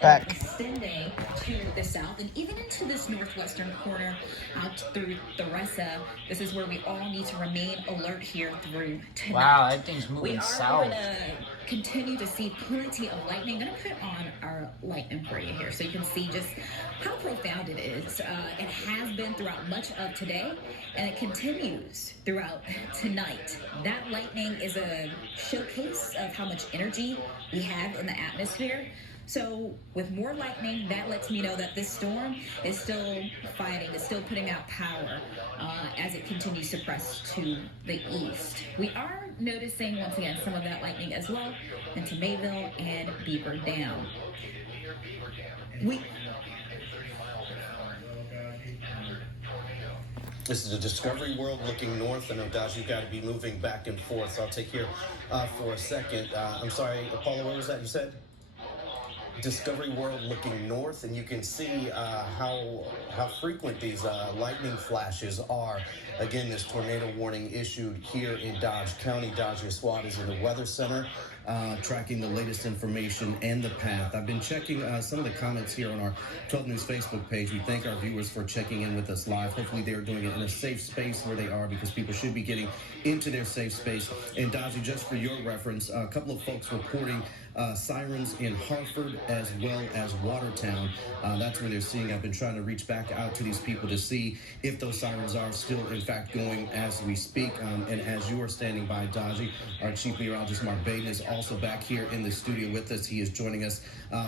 Back. Extending to the south and even into this northwestern corner out through the rest of this is where we all need to remain alert here through tonight. Wow, everything's We moving are going south. to continue to see plenty of lightning. I'm going to put on our lightning for you here so you can see just how profound it is. It has been throughout much of today and it continues throughout tonight. That lightning is a showcase of how much energy we have in the atmosphere. So with more lightning, that lets me know that this storm is still fighting, is still putting out power as it continues to press to the east. We are noticing, once again, some of that lightning as well into Mayville and Beaver Dam. This is a Discovery World looking north. I know, Dodge, you've got to be moving back and forth, so I'll take here for a second. I'm sorry, Apollo, what was that you said? Discovery World looking north, and you can see how frequent these lightning flashes are. Again, this tornado warning issued here in Dodge County. Dodge Squad is in the Weather Center, tracking the latest information and the path. I've been checking some of the comments here on our 12 News Facebook page. We thank our viewers for checking in with us live. Hopefully they're doing it in a safe space where they are, because people should be getting into their safe space. And Dodgy, just for your reference, a couple of folks reporting sirens in Hartford as well as Watertown. That's where they're seeing. I've been trying to reach back out to these people to see if those sirens are still in fact going as we speak. And as you are standing by, Dodgy, our chief meteorologist Mark Baden is also back here in the studio with us. He is joining us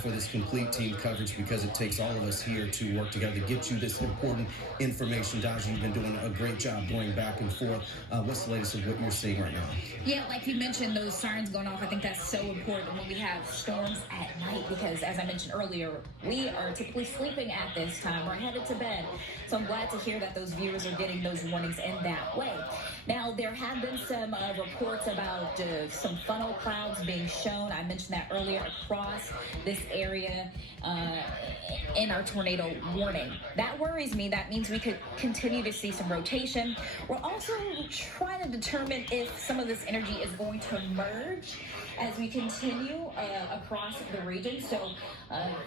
for this complete team coverage, because it takes all of us here to work together to get you this important information. Dodgy, you've been doing a great job going back and forth. What's the latest of what you're seeing right now? Yeah, like you mentioned, those sirens going off, I think that's so important when we have storms at night, because as I mentioned earlier, we are typically sleeping at this time. We're headed to bed. So I'm glad to hear that those viewers are getting those warnings in that way. Now, there have been some reports about some funnel clouds being shown. I mentioned that earlier across this area in our tornado warning. That worries me. That means we could continue to see some rotation. We're also trying to determine if some of this energy is going to merge as we continue across the region. So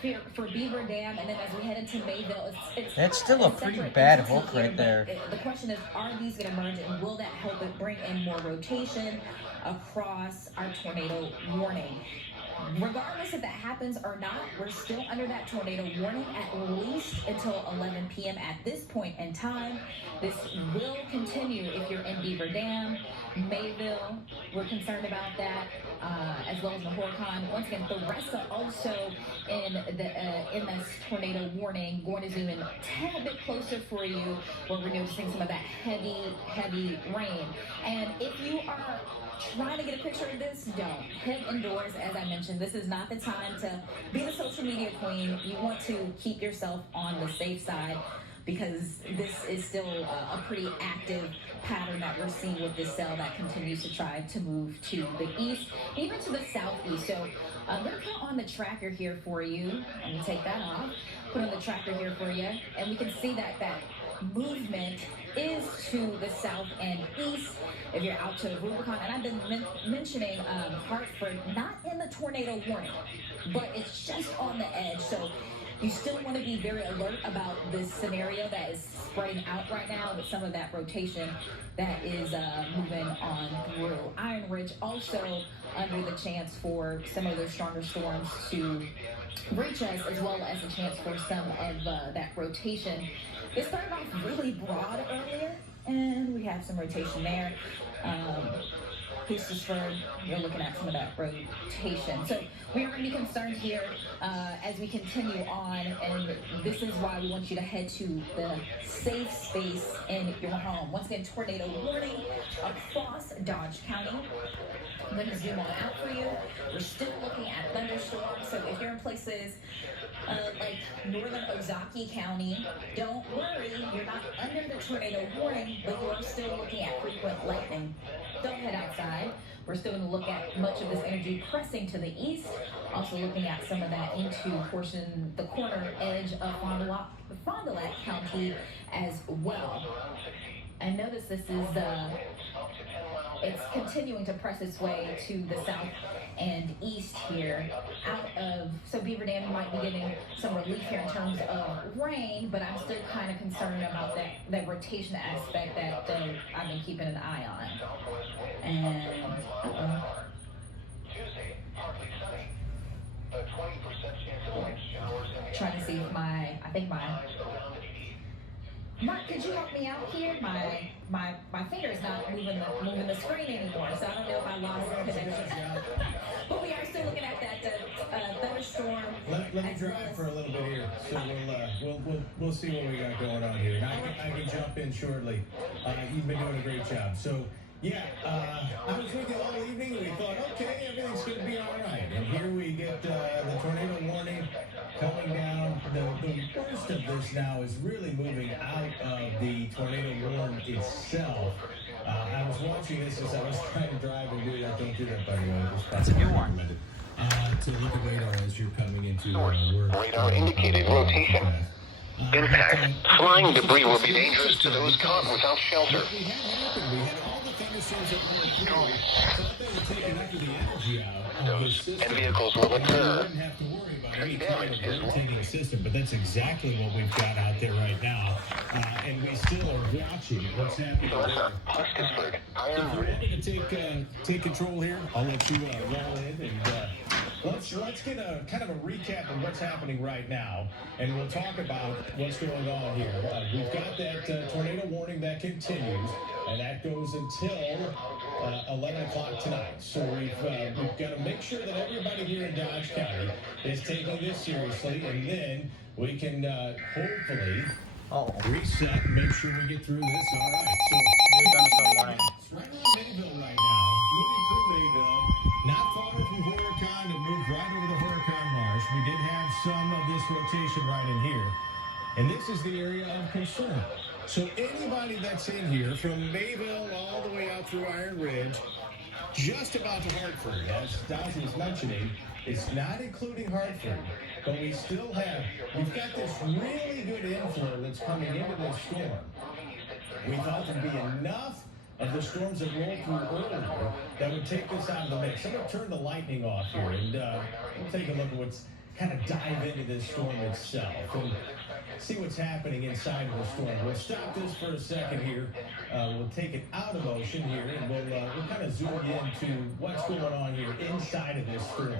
here for Beaver Dam, and then as we head into Mayville, That's still a pretty bad hook right there. The question is, are these going to merge, and will that help it bring in more rotation across our tornado warning? Regardless if that happens or not, we're still under that tornado warning at least until 11 p.m. at this point in time. This will continue if you're in Beaver Dam, Mayville. We're concerned about that, as well as the Horicon. Once again, the rest are also in this tornado warning. Going to zoom in a tad bit closer for you, where we're noticing some of that heavy rain. And if you are trying to get a picture of this, don't head indoors. As I mentioned, this is not the time to be the social media queen. You want to keep yourself on the safe side, because this is still a pretty active pattern that we're seeing with this cell that continues to try to move to the east, even to the southeast. So I'm going to put on the tracker here for you. I'm going to take that off, put on the tracker here for you, and we can see that movement is to the south and east if you're out to Rubicon. And I've been mentioning Hartford, not in the tornado warning, but it's just on the edge. So you still want to be very alert about this scenario that is spreading out right now with some of that rotation that is moving on through. Iron Ridge also under the chance for some of those stronger storms to reach us, as well as a chance for some of that rotation. It started off really broad earlier, and we have some rotation there. Houstonburg, we're looking at some of that rotation. So we are going to be concerned here as we continue on, and this is why we want you to head to the safe space in your home. Once again, tornado warning across Dodge County. I'm going to zoom on out for you. We're still looking at thunderstorms, so if you're in places like northern Ozaukee County, don't worry, you're not under the tornado warning, but you are still looking at frequent lightning. Don't head outside. We're still going to look at much of this energy pressing to the east, also looking at some of that into the corner edge of Fond du Lac County as well. And notice this is It's continuing to press its way to the south and east here so Beaver Dam might be getting some relief here in terms of rain, but I'm still kind of concerned about that rotation aspect that I've been keeping an eye on. And trying to see if Mark, could you help me out here? My finger is not moving the screen anymore, so I don't know if I lost the connection. But we are still looking at that thunderstorm. Let me drive for a little bit here, so we'll see what we got going on here. And I can jump in shortly. You've been doing a great job. So yeah, I was with you all evening. We thought, okay, everything's going to be all right. And here we get the tornado warning coming down. The worst of this now is really moving out of the tornado warning itself. I was watching this as I was trying to drive and do that. Don't do that, by the way. That's a new one. To look at radar as you're coming into work. Radar indicated rotation. Impact. Flying debris will be dangerous to those caught without shelter. We had all the thunderstorms that were through. So they were taking up to the energy out of the system. And vehicles will occur. Wouldn't have to worry about any kind Damage of is rotating system, but that's exactly what we've got out there right now. And we still are watching what's happening there. Pittsburgh, If Iron you're Ridge. ready to take control here, I'll let you roll in and let's get a kind of a recap of what's happening right now, and we'll talk about what's going on here. We've got that tornado warning that continues, and that goes until 11 o'clock tonight. So we've got to make sure that everybody here in Dodge County is taking this seriously, and then we can hopefully reset and make sure we get through this. All right. So New thunderstorm warning. it's right around Mayville right now, moving through Mayville, not far from Horicon. It moved right over the Horicon Marsh. We did have some of this rotation right in here, and this is the area of concern. So anybody that's in here from Mayville all the way out through Iron Ridge, just about to Hartford, as Dodge was mentioning, it's not including Hartford, but we've got this really good inflow that's coming into this storm. We thought there'd be enough of the storms that rolled through earlier that would take this out of the mix. I'm going to turn the lightning off here, and we'll take a look at what's kind of dive into this storm itself and see what's happening inside of the storm. We'll stop this for a second here. We'll take it out of motion here, and we'll kind of zoom into what's going on here inside of this storm.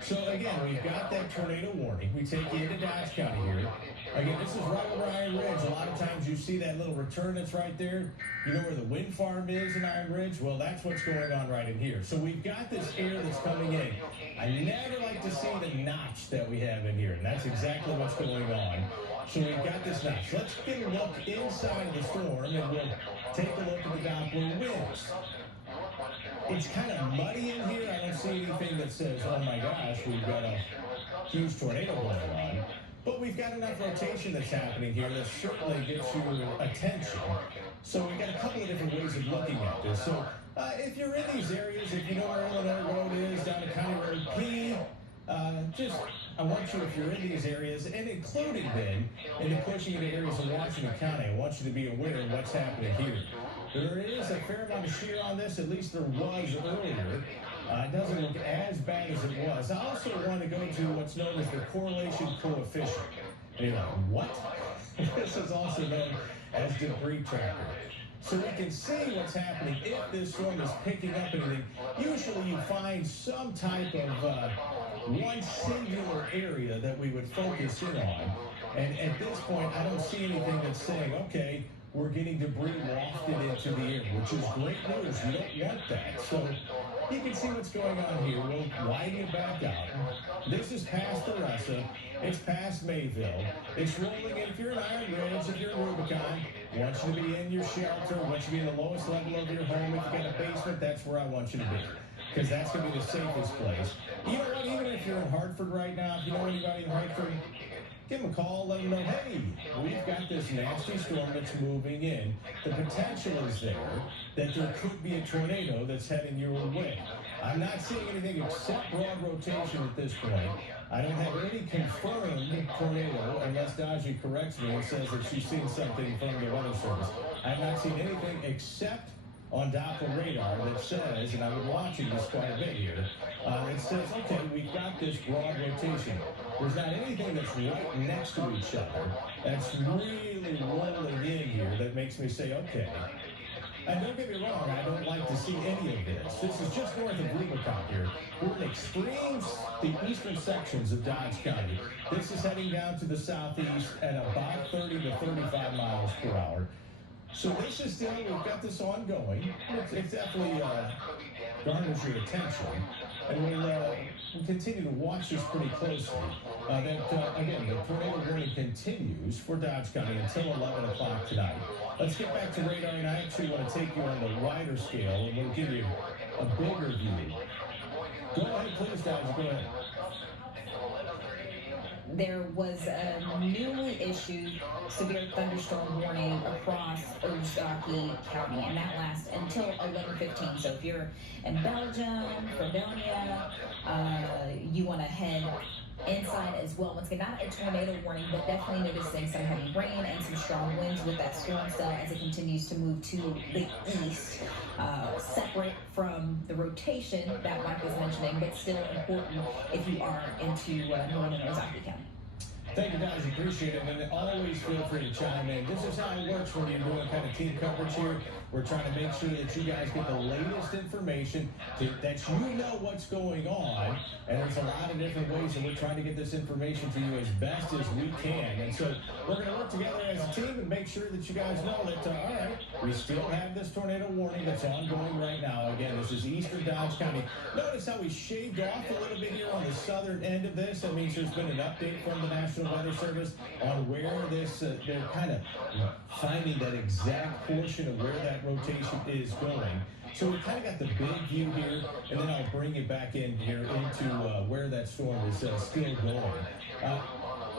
So again, we've got that tornado warning. We take you into Dodge County here. Again, this is right over Iron Ridge. A lot of times you see that little return that's right there. You know where the wind farm is in Iron Ridge? Well, that's what's going on right in here. So we've got this air that's coming in. I never like to see the notch that we have in here, and that's exactly what's going on. So we've got this notch. Let's get a look inside the storm, and we'll take a look at the Doppler winds. It's kind of muddy in here. I don't see anything that says, oh my gosh, we've got a huge tornado going on. But we've got enough rotation that's happening here that certainly gets your attention. So we've got a couple of different ways of looking at this. So if you're in these areas, if you know where Illinois Road is, down to County Road P, I want you, if you're in these areas, and including then, in the pushing into areas of Washington County, I want you to be aware of what's happening here. There is a fair amount of shear on this, at least there was earlier. It doesn't look as bad as it was. I also want to go to what's known as the correlation coefficient. And you're like, what? This is also known as debris tracker. So we can see what's happening if this storm is picking up anything. Usually you find some type of one singular area that we would focus in on. And at this point, I don't see anything that's saying, okay, we're getting debris wafted into the air, which is great news. You don't want that. So you can see what's going on here. We'll widen it back out. This is past Theresa. It's past Mayville. It's rolling in. If you're in Iron Ridge, if you're in Rubicon, I want you to be in your shelter. I want you to be in the lowest level of your home. If you've got a basement, that's where I want you to be, because that's going to be the safest place. You know what? Even if you're in Hartford right now, if you know anybody in Hartford, give them a call, let them know, hey, we've got this nasty storm that's moving in. The potential is there that there could be a tornado that's heading your way. I'm not seeing anything except broad rotation at this point. I don't have any confirmed tornado unless Dodgy corrects me and says that she's seen something from the weather service. I've not seen anything except on Doppler radar that says, and I've been watching this quite a bit here, it says, okay, we've got this broad rotation. There's not anything that's right next to each other that's really rolling in here that makes me say, okay. And don't get me wrong, I don't like to see any of this. This is just north of Rubicon here. We're in extremes, the eastern sections of Dodge County. This is heading down to the southeast at about 30 to 35 miles per hour. So this is still, we've got this ongoing. It's definitely garners your attention. And we'll continue to watch this pretty closely. Again, the tornado warning continues for Dodge County until 11 o'clock tonight. Let's get back to radar, and I actually want to take you on the wider scale, and we'll give you a bigger view. Go ahead, please, Dodge, go ahead. There was a newly issued severe thunderstorm warning across Ozaukee County, and that lasts until 11:15. So if you're in Belgium, Fredonia, you want to head inside as well. Once again, not a tornado warning, but definitely noticing some heavy rain and some strong winds with that storm cell as it continues to move to the east, separate from the rotation that Mike was mentioning, but still important if you are into northern Ozaukee County. Thank you, guys. Appreciate it. And always feel free to chime in. This is how it works when you're doing kind of team coverage here. We're trying to make sure that you guys get the latest information, that you know what's going on. And there's a lot of different ways that we're trying to get this information to you as best as we can. And so we're going to work together as a team and make sure that you guys know that, all right, we still have this tornado warning that's ongoing right now. Again, this is eastern Dodge County. Notice how we shaved off a little bit here on the southern end of this. That means there's been an update from the National Weather Service on where this, they're kind of finding that exact portion of where that rotation is going. So we kind of got the big view here, and then I'll bring it back in here into where that storm is still going.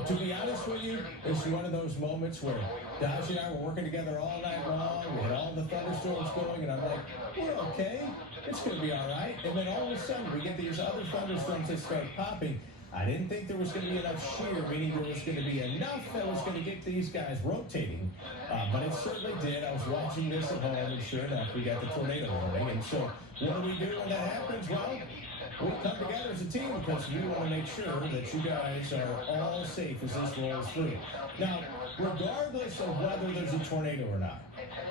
To be honest with you, it's one of those moments where Dodge and I were working together all night long. We had all the thunderstorms going, and I'm like, we're okay. It's going to be all right. And then all of a sudden, we get these other thunderstorms that start popping. I didn't think there was going to be enough shear, meaning there was going to be enough that was going to get these guys rotating. But it certainly did. I was watching this at home, and sure enough, we got the tornado warning. And so what do we do when that happens? Well, we'll come together as a team because we want to make sure that you guys are all safe as this rolls through. Now, regardless of whether there's a tornado or not,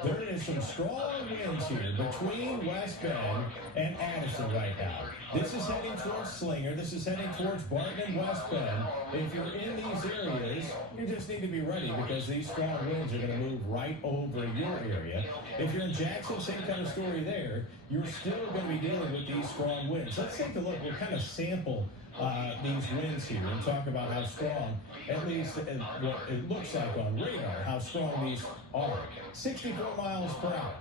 there is some strong winds here between West Bend and Addison right now. This is heading towards Slinger. This is heading towards Barton and West Bend. If you're in these areas, you just need to be ready because these strong winds are going to move right over your area. If you're in Jackson, same kind of story there. You're still going to be dealing with these strong winds. Let's take a look. We'll kind of sample these winds here and talk about how strong, at least what it looks like on radar, how strong these are. 64 miles per hour.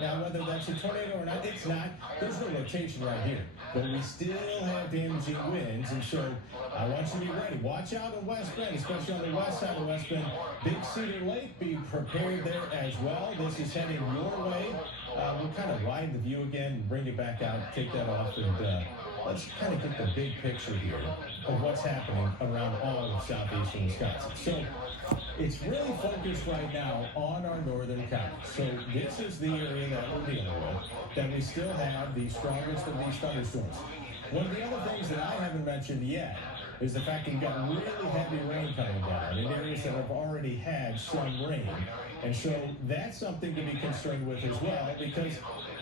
Now, whether that's a tornado or not, it's not. There's no rotation right here. But we still have damaging winds, and so I want you to be ready. Watch out in West Bend, especially on the west side of West Bend. Big Cedar Lake, be prepared there as well. This is heading your way. We'll kind of widen the view again and bring it back out, take that off, and let's kind of get the big picture here of what's happening around all of southeastern Wisconsin. So it's really focused right now on our northern counties. So this is the area that we're dealing with, that we still have the strongest of these thunderstorms. One of the other things that I haven't mentioned yet is the fact that we've got really heavy rain coming down in areas that have already had some rain. And so that's something to be concerned with as well, because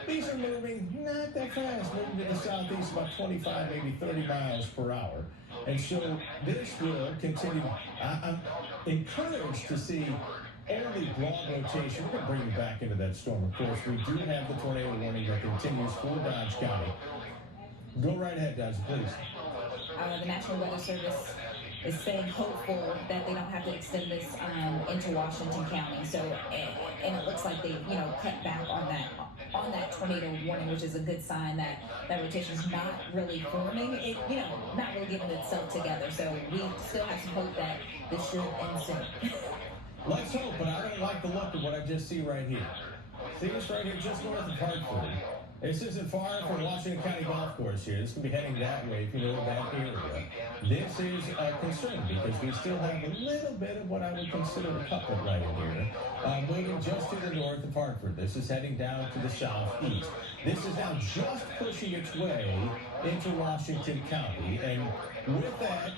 these are moving not that fast, moving to the southeast about 25, maybe 30 miles per hour. And so this will continue. I'm encouraged to see only broad rotation. We're going to bring you back into that storm, of course. We do have the tornado warning that continues for Dodge County. Go right ahead, Dodge, please. The National Weather Service is saying hopeful that they don't have to extend this into Washington County. So, and it looks like they, cut back on that tornado warning, which is a good sign that rotation is not really forming. It, not really getting itself together. So we still have some hope that this should end soon. Let's hope, but I don't like the look of what I just see right here. See this right here, just north of Hartford. This isn't far from Washington County Golf Course here. This could be heading that way if you know that area. This is a concern because we still have a little bit of what I would consider a couplet right in here. Moving just to the north of Hartford. This is heading down to the southeast. This is now just pushing its way into Washington County. And with that,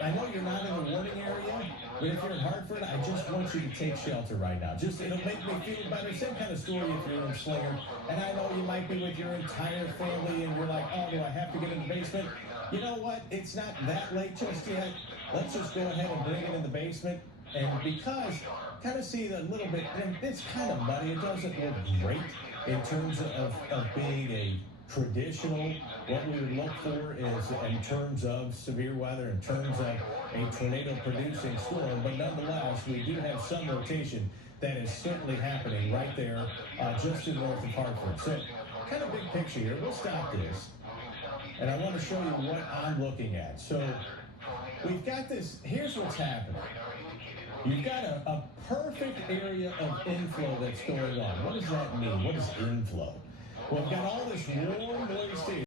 I know you're not in the warning area, but if you're in Hartford, I just want you to take shelter right now. It'll make me feel better. Same kind of story if you're in Slinger. And I know you might be with your entire family and you're like, oh, do I have to get in the basement? You know what? It's not that late just yet. Let's just go ahead and bring it in the basement. And because, kind of see a little bit, it's kind of muddy. It doesn't look great in terms of being a traditional. What we would look for is in terms of severe weather, in terms of a tornado-producing storm. But nonetheless, we do have some rotation that is certainly happening right there just to the north of Hartford. So kind of big picture here. We'll stop this. And I want to show you what I'm looking at. So we've got this. Here's what's happening. You've got a perfect area of inflow that's going on. What does that mean? What is inflow? Well, we've got all this warm, moist air.